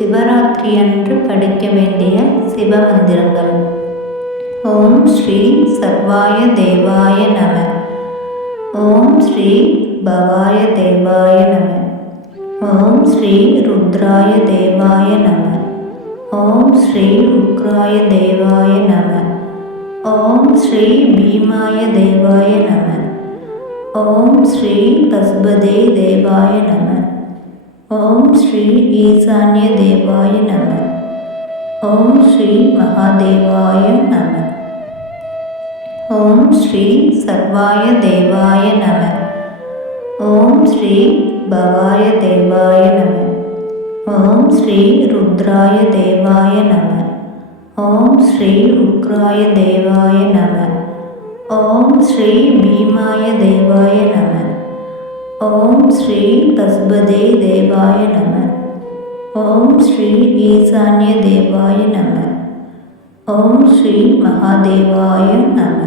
சிவராத்திரி அன்று படிக்க வேண்டிய சிவ மந்திரங்கள் ஓம் ஸ்ரீ சர்வாய தேவாய நம. ஓம் ஸ்ரீ பவாய தேவாய நம. ஓம் ஸ்ரீ ருத்ராய தேவாய நம. ஓம் ஸ்ரீ உக்ராய தேவாய நம. ஓம் ஸ்ரீ பீமாய தேவாய நம. ஓம் ஸ்ரீ தஸ்பதே தேவாய நம. ॐ श्री ईशान्यदेवाय नमः। ॐ श्री महादेवाय नमः। ॐ श्री सर्वाय देवाय ॐ श्री भवाय देवाय नमः। ॐ श्री रुद्राय देवाय नमः। ॐ श्री रुक्राय देवाय नमः। ॐ श्री भीमाय देवाय नमः। ஓம் ஸ்ரீ தஸ்பதே தேவாய நம ஓம் ஸ்ரீ ஈசான்ய தேவாய நம ஓம் ஸ்ரீ மகாதேவாய நம